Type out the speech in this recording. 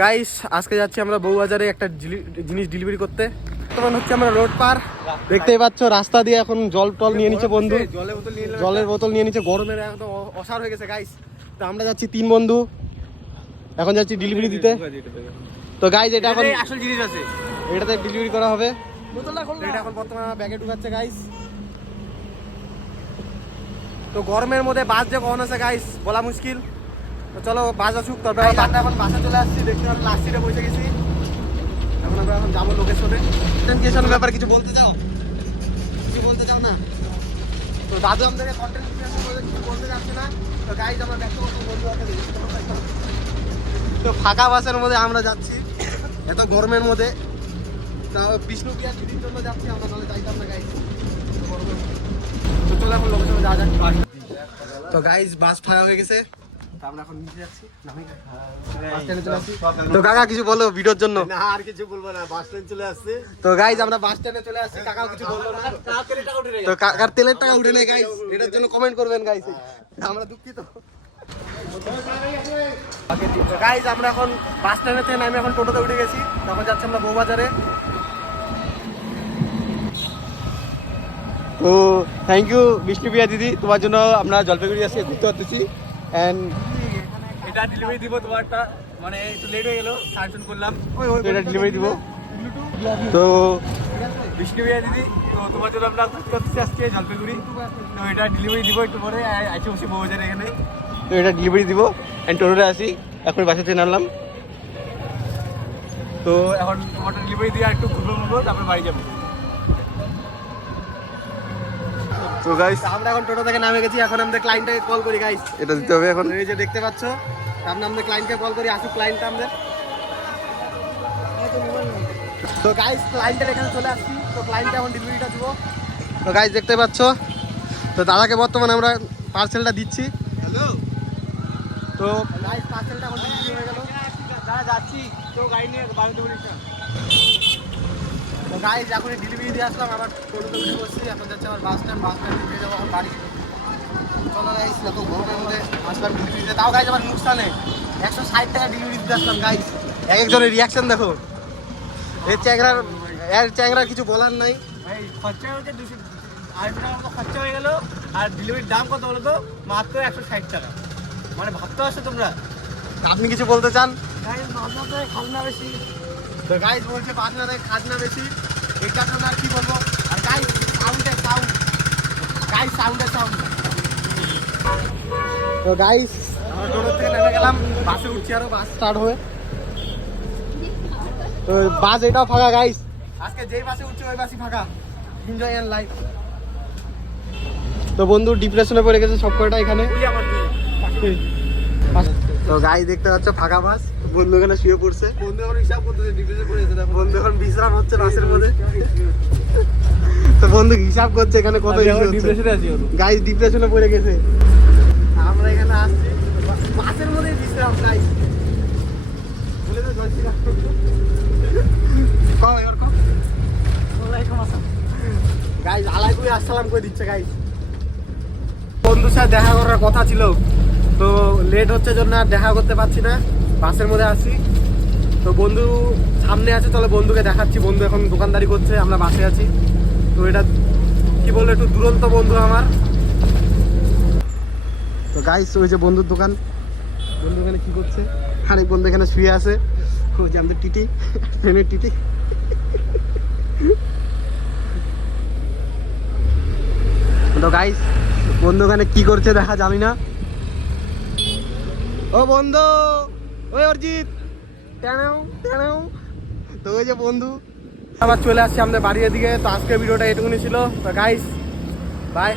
Guys আজকে যাচ্ছি আমরা বউবাজারে একটা জিনিস ডেলিভারি করতে। তখন হচ্ছে আমরা রোড পার, দেখতেই পাচ্ছ রাস্তা দিয়ে এখন জল টল নিয়ে নিচ্ছে বন্ধু, জলের বোতল নিয়ে নিচ্ছে, গরমের একদম অসার হয়ে গেছে গাইস। তো আমরা যাচ্ছি 3 বন্ধু, এখন যাচ্ছি ডেলিভারি দিতে। তো গাইস এটা এখন আসল জিনিস আছে, এটাতে ডেলিভারি করা হবে। এটা এখন বর্তমানে ব্যাগে ঢুকাচ্ছে গাইস। তো গরমের মধ্যে বাস যে কখন আছে গাইস বলা মুশকিল। তো চলো বাস আসুক, তারপরে আমরা এখন বাসে চলে আসছি, দেখতে পাচ্ছি লাস্ট সিটে বসে গেছি। এখন আমরা এখন যাবো লোকেশনে। লোকেশনের ব্যাপারে কিছু বলতে চাও? কিছু বলতে চাও না? তো দাদু আমাদের কন্টেন্ট ক্রিয়েশন করে কিছু বলতে যাচ্ছে না। তো গাইস আমরা ব্যক্তিগত বন্ধু আছে, তো ফাঁকা বাসের মধ্যে আমরা যাচ্ছি এত গরমের মধ্যে। বিষ্ণু বিয়ার দিদির জন্য যাচ্ছি আমরা, নাহলে যাইতাম না গাইস। তো চলো এখন লোকেশনে যাওয়া যাক। তো গাইস বাস ফাঁকা হয়ে গেছে, আমরা এখন নিচে যাচ্ছি। তো কাকা কিছু বলো ভিডিওর জন্য? না আর কিছু বলবো না, বাস স্ট্যান্ড চলে আসছে। তো গাইস আমরা বাস স্ট্যান্ডে চলে আসছি, কাকা কিছু বললো না। তো কাকার তেলের টাকা উঠে নেই গাইস, এটার জন্য কমেন্ট করবেন গাইস, আমরা দুঃখিত। তো গাইস আমরা এখন বাস স্ট্যান্ডে থেকে নামে এখন টোটোতে উঠে গেছি, তখন যাচ্ছি আমরা বউবাজারে। তো থ্যাংক ইউ বিষ্ণু বিয়া দিদি, তোমার জন্য আমরা জলপাইগুড়ি আসছি ঘুরতে পারতেছি। অ্যান্ড এটা ডেলিভারি দিব তোমারটা, মানে একটু লেট হয়ে গেল, সার্জন করলাম। এটা ডেলিভারি দিব। তো বিষ্ণু বিয়া দিদি, তো তোমার জন্য আমরা ঘুরতে পারতেছি আজকে জলপাইগুড়ি। তো এটা ডেলিভারি দিব একটু পরে, আইসে বসে বউবাজারে এখানে। তো এটা ডেলিভারি দিব অ্যান্ড টোটোতে আসি, এখন বাসা ট্রেন আনলাম। তো এখন তোমারটা ডেলিভারি দিয়ে একটু ঘুরবো, তারপরে বাড়ি যাবো। তো গাইস আমরা এখন টোটো থেকে নামে গেছি, এখন আমাদের ক্লায়েন্টকে কল করি গাইস। এটা দিতে হবে এখন। এই যে দেখতে পাচ্ছ, আমরা আমাদের ক্লায়েন্টকে কল করি, আসুক ক্লায়েন্টটা আমাদের। তো গাইস ক্লায়েন্টের এখানে চলে আসছি, তো ক্লায়েন্টে এখন ডেলিভারিটা দিব। তো গাইস দেখতে পাচ্ছ, তো দাদাকে বর্তমানে আমরা পার্সেলটা দিচ্ছি। হ্যালো। তো গাইস পার্সেলটা এখন ডেলিভারি হয়ে গেল, দাদা যাচ্ছি। তো গাড়ি নিয়ে বাড়িতে বলিস না। তো গাইস এখন ডেলিভারি দিয়ে আসলাম, আবার টোটোতে উঠে বসছি, এখন যাচ্ছে আমার বাস স্ট্যান্ড দিয়ে যাবো এখন বাড়ি। চলো গাইস, এত গরমের মধ্যে আসলাম ডেলিভারি দিতে। তাও গাইস আমার নুকসানে 160 টাকা ডেলিভারি দিতে আসলাম গাইস। এক একজনের রিয়াকশন দেখো, এর চ্যাংরার কিছু বলার নাই ভাই। খরচা হচ্ছে 200 টাকা মতো খরচা হয়ে গেল, আর ডেলিভারির দাম কত বলো তো? মাত্র 160 টাকা। মানে ভাবতে পারছো তোমরা? আপনি কিছু বলতে চান? খাজনা বেশি। তো গাইস বলছে পাটনারে খাজনা বেশি, এটার জন্য আর কি বলবো। আর গাইস সাউন্ড গাইস সাউন্ড। তো গাইস আমরা টোটো থেকে নেমে গেলাম, বাসে উঠছি, আরো বাস স্টার্ট হয়ে। তো বাস এটাও ফাঁকা গাইস, আজকে যেই বাসে উঠছে ওই বাসই ফাঁকা। Enjoy and life. তো বন্ধু ডিপ্রেশনে পড়ে গেছে সব কয়টা এখানে। তো গাইস দেখতে পাচ্ছ ফাঁকা বাস, বন্ধু এখানে শুয়ে পড়ছে। বন্ধু এখন হিসাব করতেছে, ডিপ্রেশনে পড়ে গেছে। বন্ধু এখন বিশ্রাম হচ্ছে বাসের মধ্যে। তো বন্ধু হিসাব করছে এখানে কত ডিপ্রেশনে আছে। গাইস ডিপ্রেশনে পড়ে গেছে, আমরা এখানে আসছি বাসের মধ্যে বিশ্রাম। গাইস বলে তো যাচ্ছি না। কও এবার কও। ওয়ালাইকুম আসসালাম। গাইস আলাইকুম আসসালাম কই দিচ্ছে গাইস। বন্ধুর সাথে দেখা করার কথা ছিল, তো লেট হচ্ছে জন্য আর দেখা করতে পারছি না, বাসের মধ্যে আছি। তো বন্ধু সামনে আছে, চলো বন্ধুকে দেখাচ্ছি। বন্ধু এখন দোকানদারি করছে, আমরা বাসে আছি। তো এটা কি বলবো, একটু দুরন্ত বন্ধু আমার। তো গাইস ওই যে বন্ধুর দোকান, বন্ধু এখানে কি করছে? আরেক বন্ধু এখানে শুয়ে আছে, ওই যে আমাদের টিটি, ট্রেনের টিটি। তো গাইস বন্ধু ওখানে কি করছে দেখা জানি না। ও বন্ধু, ওই অর্জিত, তো ওই যে বন্ধু। আবার চলে আসছি আমাদের বাড়ির দিকে। তো আজকের ভিডিওটা এটুকুনি ছিল। তো গাইস বাই।